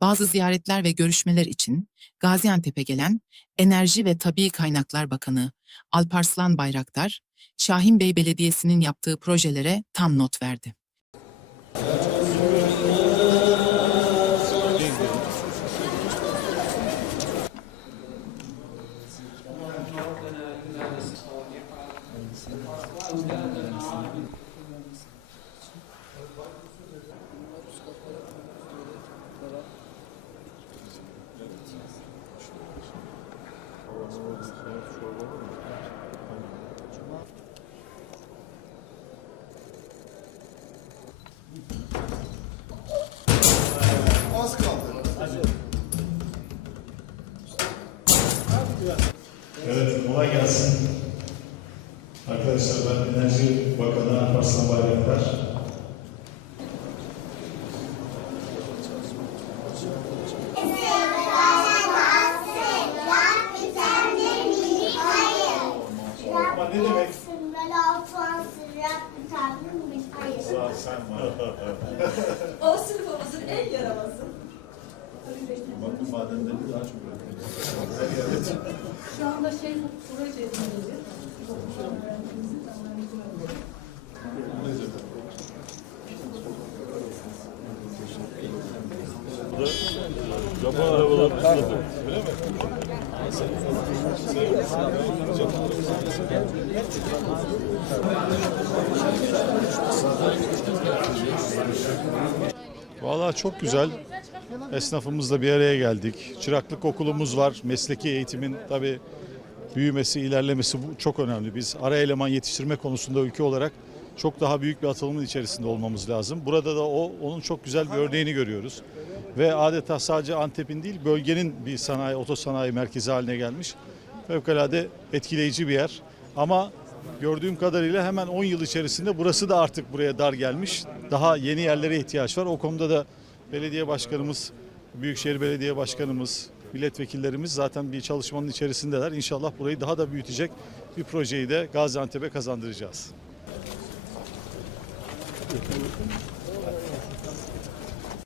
Bazı ziyaretler ve görüşmeler için Gaziantep'e gelen Enerji ve Tabii Kaynaklar Bakanı Alparslan Bayraktar, Şahin Bey Belediyesi'nin yaptığı projelere tam not verdi. Evet, kolay gelsin. Arkadaşlar ben Enerji Bakanı Alparslan Bayraktar. Ama ne demek? Sağ sen var. O sınıfımızın en yaramazı. Bakın madenleri daha çok öğreniyoruz. Şey. Japon arabaları tutuldu. Valla çok güzel. Esnafımızla bir araya geldik. Çıraklık okulumuz var. Mesleki eğitimin tabii büyümesi, ilerlemesi bu çok önemli. Biz ara eleman yetiştirme konusunda ülke olarak çok daha büyük bir atılımın içerisinde olmamız lazım. Burada da o onun çok güzel bir örneğini görüyoruz. Ve adeta sadece Antep'in değil bölgenin bir sanayi, otosanayi merkezi haline gelmiş. Fevkalade etkileyici bir yer. Ama gördüğüm kadarıyla hemen 10 yıl içerisinde burası da artık buraya dar gelmiş. Daha yeni yerlere ihtiyaç var. O konuda da belediye başkanımız, Büyükşehir Belediye Başkanımız, milletvekillerimiz zaten bir çalışmanın içerisindeler. İnşallah burayı daha da büyütecek bir projeyi de Gaziantep'e kazandıracağız.